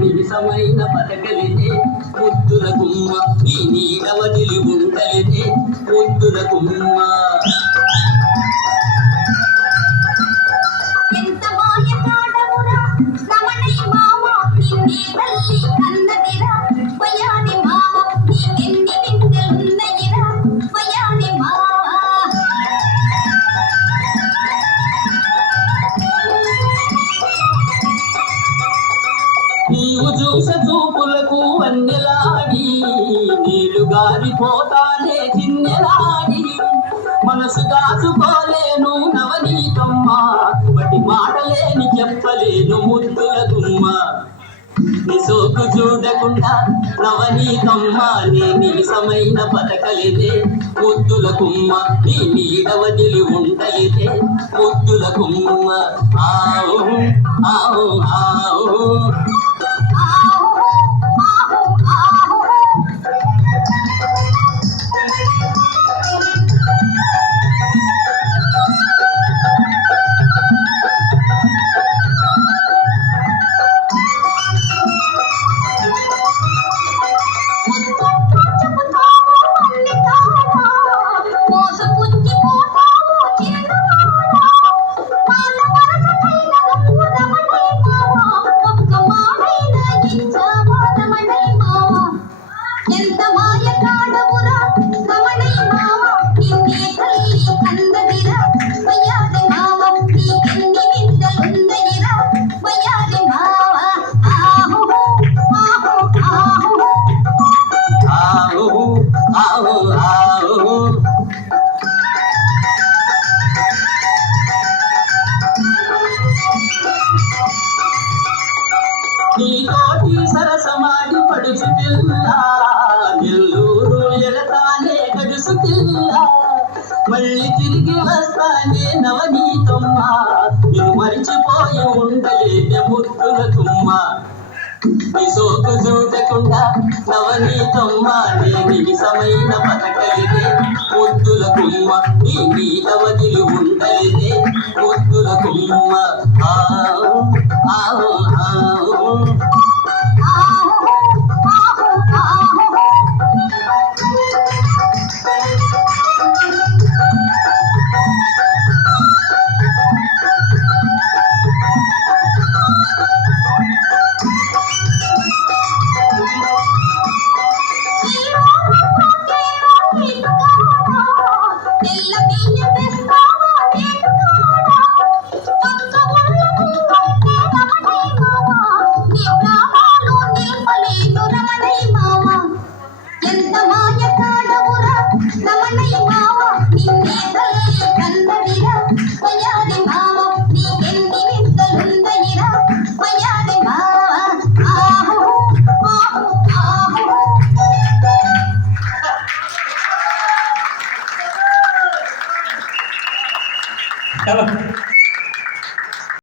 నిమిషమైన బతకలినే ముద్దుల గుమ్మ నీ నీడ వదిలి ఉండలినే ముద్దుల గుమ్మ నీవు చూస చూపులకు వన్నెలాడి నీళ్ళు గారిపోతానే చిన్నెలాడి మనసు దాచుకోలేను నవనీతమ్మ బటి మాటలేని చెప్పలేను ముద్దుల గుమ్మ నీ సోకు చూడకుండా నవనీతమ్మ నీ నిమిషమైన బతకలేదే ముద్దుల గుమ్మ నీ నీడ వదిలి ఉండలేదే ముద్దుల గుమ్మ ఆవు ఆవు ఆవు నీతోటి సరసమాడి పడుచుకిల్ల నెల్లూరు ఎడతానే గడుసుకిల్ల మళ్ళీ తిరిగి వస్తానే నవనీతమ్మ నేను మరిచిపోయి ఉండలేని ముద్దుల తుమ్మ నీ సోకు చూడకుండా నవనీతమ్మ నీ నిమిషమైన బతకలిదే ముద్దుల కుమ్మ నీ మీద వదిలి ఉండలేదే ముద్దుల కుమ్మ ఆవు ఆవు ఆవు चलो